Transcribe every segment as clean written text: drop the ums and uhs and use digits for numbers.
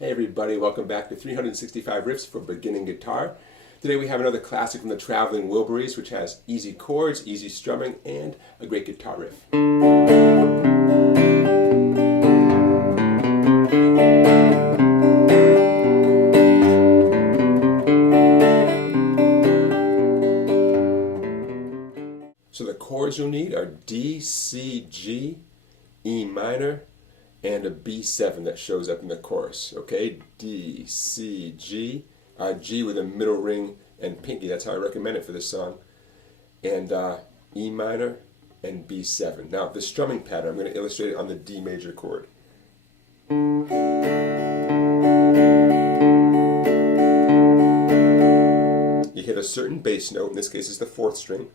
Hey everybody, welcome back to 365 Riffs for Beginning Guitar. Today we have another classic from the traveling Wilburys, which has easy chords, easy strumming, and a great guitar riff. So the chords you'll need are D, C, G, E minor, and a B7 that shows up in the chorus. Okay, D, C, G, G with a middle ring and pinky. That's how I recommend it for this song. And E minor and B7. Now the strumming pattern, I'm going to illustrate it on the D major chord. You hit a certain bass note, in this case it's the 4th string,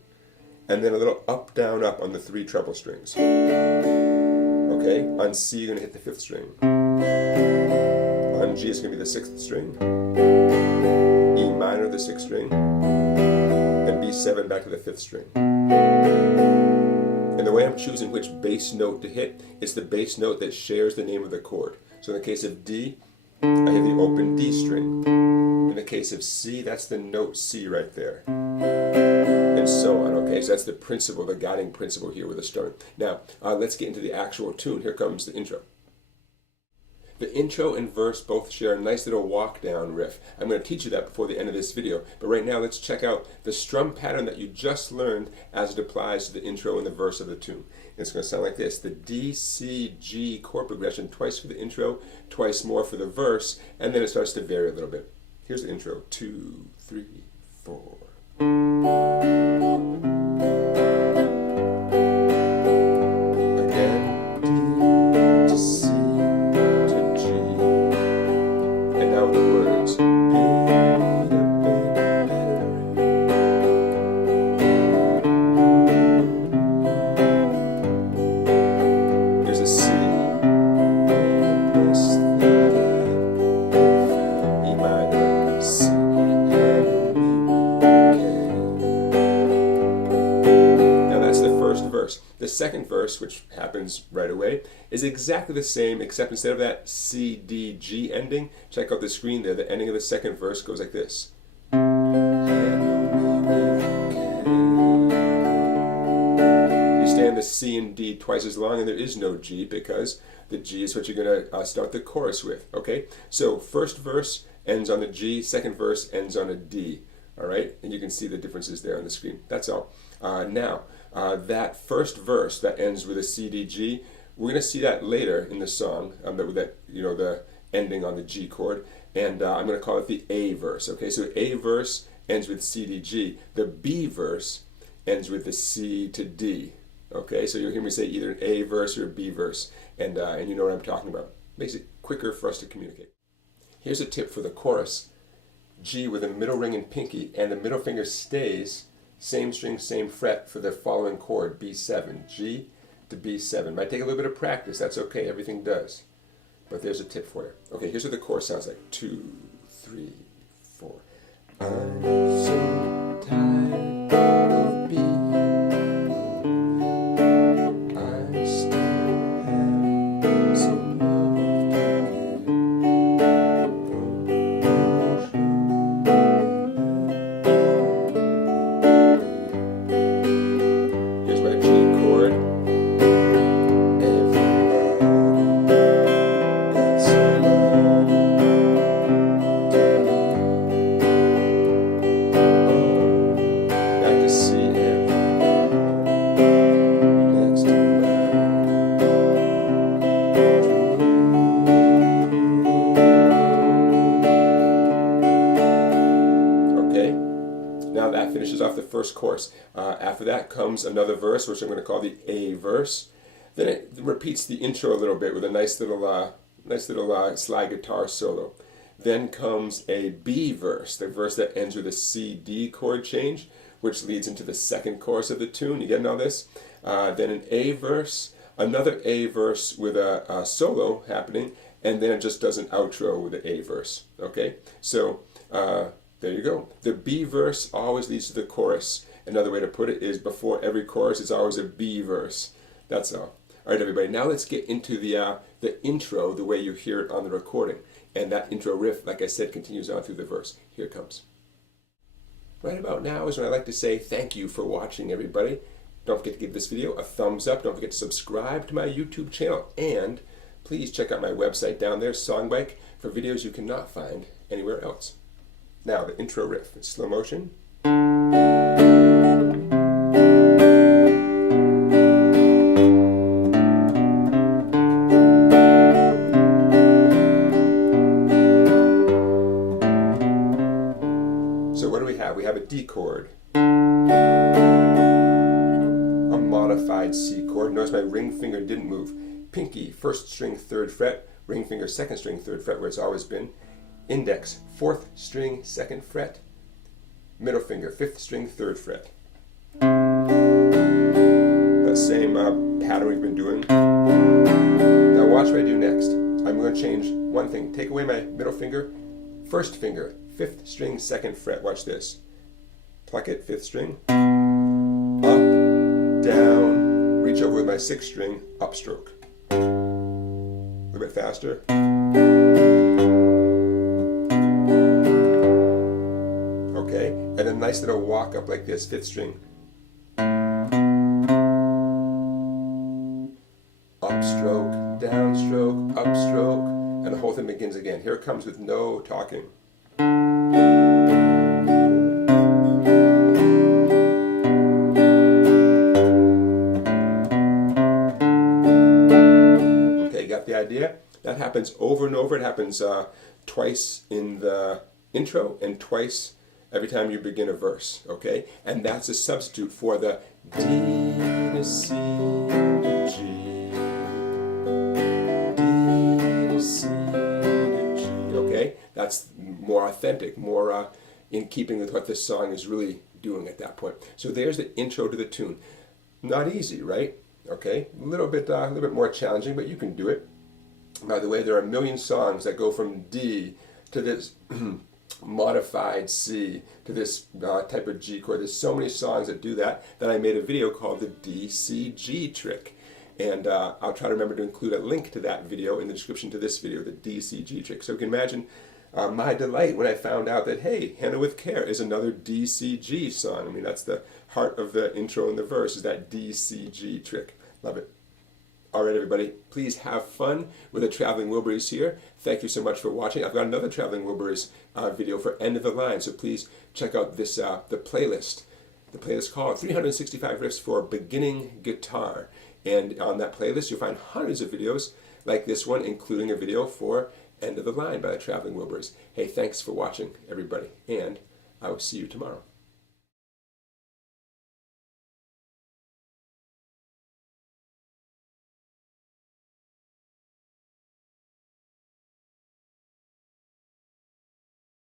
and then a little up, down, up on the 3 treble strings. Okay, on C you're going to hit the 5th string. On G it's going to be the 6th string. E minor the 6th string. And B7 back to the 5th string. And the way I'm choosing which bass note to hit is the bass note that shares the name of the chord. So in the case of D, I hit the open D string. In the case of C, that's the note C right there. And so on. Okay, so that's the principle, the guiding principle here with the strumming. Now, let's get into the actual tune. Here comes the intro. The intro and verse both share a nice little walk down riff. I'm going to teach you that before the end of this video. But right now, let's check out the strum pattern that you just learned as it applies to the intro and the verse of the tune. It's going to sound like this. The D, C, G chord progression, twice for the intro, twice more for the verse, and then it starts to vary a little bit. Here's the intro. 2, 3, 4. The second verse, which happens right away, is exactly the same, except instead of that C, D, G ending, check out the screen there, the ending of the second verse goes like this. You stay on the C and D twice as long, and there is no G, because the G is what you're going to start the chorus with, okay? So first verse ends on a G, second verse ends on a D, all right? And you can see the differences there on the screen. That's all. Now, that first verse that ends with a C, D, G, we're going to see that later in the song, the ending on the G chord, and I'm going to call it the A verse. Okay, so A verse ends with C, D, G. The B verse ends with the C to D. Okay, so you'll hear me say either an A verse or a B verse, and you know what I'm talking about. Makes it quicker for us to communicate. Here's a tip for the chorus. G with a middle ring and pinky, and the middle finger stays same string, same fret for the following chord, B7. G to B7. Might take a little bit of practice. That's okay. Everything does. But there's a tip for you. Okay, here's what the chorus sounds like. 2, 3, 4. I'm so tired of being. I still have some love to finishes off the first chorus. After that comes another verse, which I'm going to call the A verse. Then it repeats the intro a little bit with a nice little slide guitar solo. Then comes a B verse, the verse that ends with a C, D chord change, which leads into the second chorus of the tune. You getting all this? Then an A verse, another A verse with a solo happening, and then it just does an outro with the A verse. Okay, so there you go. The B verse always leads to the chorus. Another way to put it is before every chorus, it's always a B verse. That's all. All right, everybody, now let's get into the intro the way you hear it on the recording. And that intro riff, like I said, continues on through the verse. Here it comes. Right about now is when I like to say thank you for watching, everybody. Don't forget to give this video a thumbs up. Don't forget to subscribe to my YouTube channel. And please check out my website down there, Songbike, for videos you cannot find anywhere else. Now, the intro riff in slow motion. So what do we have? We have a D chord, a modified C chord. Notice my ring finger didn't move. Pinky, 1st string, 3rd fret. Ring finger, 2nd string, 3rd fret, where it's always been. Index, 4th string, 2nd fret. Middle finger, 5th string, 3rd fret. That same pattern we've been doing. Now watch what I do next. I'm going to change one thing. Take away my middle finger, 1st finger, 5th string, 2nd fret. Watch this. Pluck it, 5th string. Up, down. Reach over with my 6th string, upstroke. A little bit faster. Okay, and a nice little walk up like this, 5th string. Upstroke, downstroke, upstroke, and the whole thing begins again. Here it comes with no talking. Okay, got the idea? That happens over and over. It happens twice in the intro and twice every time you begin a verse, okay? And that's a substitute for the D to C to G, D to C to G, okay? That's more authentic, more in keeping with what this song is really doing at that point. So there's the intro to the tune. Not easy, right? Okay, a little bit more challenging, but you can do it. By the way, there are a million songs that go from D to this modified C to this type of G chord. There's so many songs that do that I made a video called the DCG trick. And I'll try to remember to include a link to that video in the description to this video, the DCG trick. So you can imagine my delight when I found out that, hey, Handle With Care is another DCG song. I mean, that's the heart of the intro and the verse, is that DCG trick. Love it. All right, everybody, please have fun with the Traveling Wilburys here. Thank you so much for watching. I've got another Traveling Wilburys video for End of the Line, so please check out this the playlist. The playlist called 365 Riffs for Beginning Guitar. And on that playlist, you'll find hundreds of videos like this one, including a video for End of the Line by the Traveling Wilburys. Hey, thanks for watching, everybody, and I will see you tomorrow.